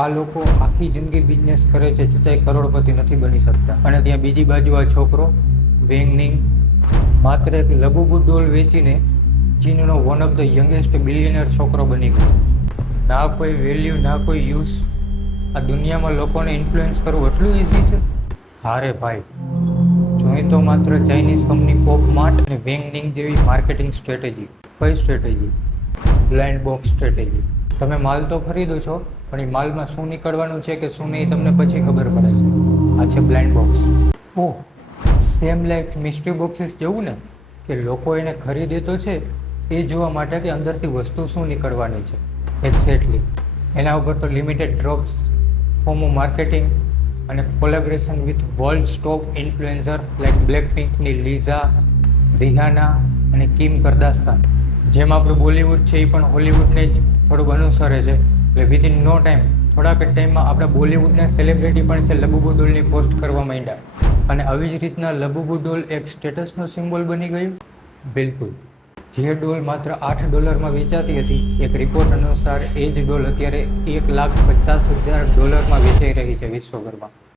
આ લોકો આખી જિંદગી બિઝનેસ કરે છે છતાંય કરોડપતિ નથી બની શકતા. અને ત્યાં બીજી બાજુ આ છોકરો, વેંગનિંગ, માત્ર એક લબુબુ ડોલ વેચીને ચીનનો one of the youngest billionaire છોકરો બની ગયો. ના કોઈ વેલ્યુ ના કોઈ યુઝ આ દુનિયામાં લોકોને ઇન્ફ્લુઅન્સ કરવું એટલું ઇઝી છે? હારે ભાઈ જોઈએ તો માત્ર ચાઇનીઝ કંપની પોક માર્ટ અને વેંગનિંગ જેવી માર્કેટિંગ સ્ટ્રેટેજી કઈ સ્ટ્રેટેજી બ્લાઇન્ડ બોક્સ સ્ટ્રેટેજી તમે માલ તો ખરીદો છો, પણ એ માલમાં શું નીકળવાનું છે કે શું નહીં, તમને પછી ખબર પડે છે. આ છે blind box oh same like mystery boxes જેવું ને? કે લોકો એને ખરીદે તો છે, એ જોવા માટે કે અંદરથી વસ્તુ શું નીકળવાની છે. એક્ઝેક્ટલી એના ઉપર તો લિમિટેડ ડ્રોપ્સ ફોમો માર્કેટિંગ અને collaboration with world top influencer like black પિંકની Lisa Rihanna અને કિમ કરદાસ્તાન જેમ આપણું બોલિવૂડ છે, એ પણ હોલિવૂડને જ થોડુંક અનુસરે છે. એટલે વિધિન નો ટાઈમ થોડાક જ ટાઈમમાં આપણા બોલિવૂડના સેલિબ્રિટી પણ છે, લબુબુ ડોલની પોસ્ટ કરવા માંડ્યા. અને આવી જ રીતના લબુબુ ડોલ એક સ્ટેટસનો સિમ્બોલ બની ગયું? બિલકુલ. જે ડોલ માત્ર આઠ ડોલરમાં વેચાતી હતી, એક રિપોર્ટ અનુસાર એ જ ડોલ અત્યારે એક લાખ પચાસ હજાર ડોલરમાં વેચાઈ રહી છે વિશ્વભરમાં.